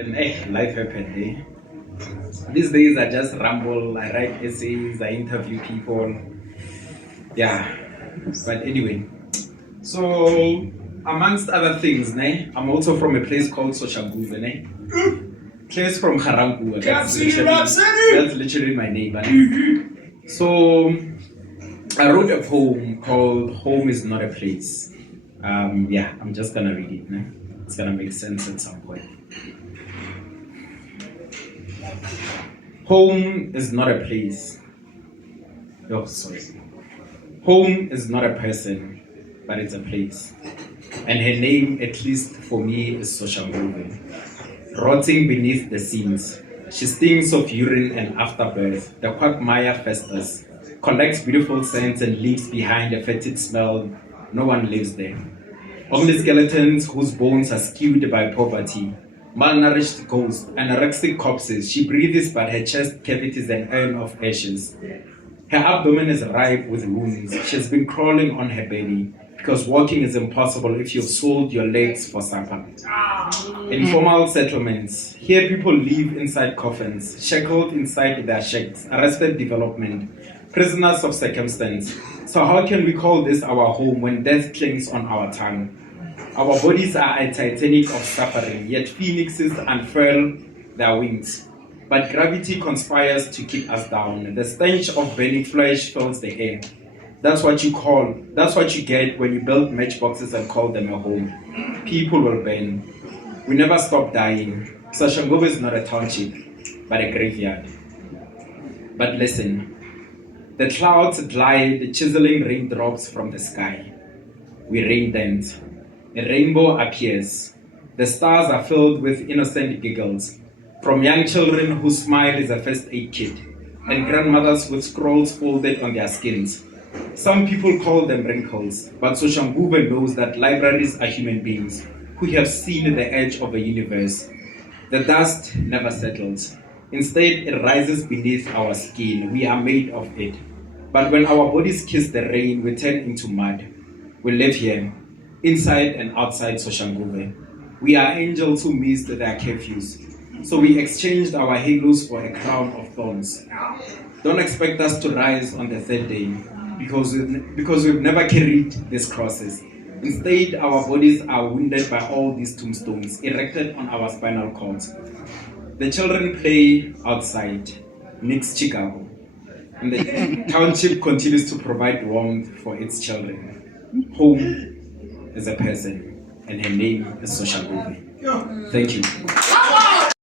And life happened, eh? These days I just ramble, I write essays, I interview people. Yeah. But anyway. So amongst other things, I'm also from a place called Soshanguve, place from Harangua. That's literally my neighbor. So I wrote a poem called Home is Not a Place. I'm just gonna read it. It's gonna make sense at some point. Home is not a place. Oh, sorry. Home is not a person, but it's a place. And her name, at least for me, is Soshanguve. Rotting beneath the seams, she stinks of urine and afterbirth. The quagmire festers, collects beautiful scents and leaves behind a fetid smell. No one lives there. Only skeletons whose bones are skewed by poverty. Malnourished ghosts, anorexic corpses. She breathes, but her chest cavity is an urn of ashes. Her abdomen is ripe with wounds. She has been crawling on her belly because walking is impossible if you've sold your legs for supper. Informal settlements. Here people live inside coffins, shackled inside their shacks, arrested development, prisoners of circumstance. So how can we call this our home when death clings on our tongue? Our bodies are a Titanic of suffering, yet phoenixes unfurl their wings. But gravity conspires to keep us down. The stench of burning flesh fills the air. That's what you get when you build matchboxes and call them a home. People will burn. We never stop dying. Soshanguve is not a township, but a graveyard. But listen, the clouds glide, chiseling raindrops from the sky. We rain dance. A rainbow appears. The stars are filled with innocent giggles. From young children whose smile is a first aid kit, and grandmothers with scrolls folded on their skins. Some people call them wrinkles, but Soshanguve knows that libraries are human beings who have seen the edge of a universe. The dust never settles. Instead, it rises beneath our skin. We are made of it. But when our bodies kiss the rain, we turn into mud. We live here, inside and outside Soshanguve. We are angels who missed their curfews. So we exchanged our halos for a crown of thorns. Don't expect us to rise on the third day, because we've never carried these crosses. Instead, our bodies are wounded by all these tombstones erected on our spinal cords. The children play outside, next Chicago, and the township continues to provide warmth for its children. Home is a person, and her name is Soshanguve. Thank you.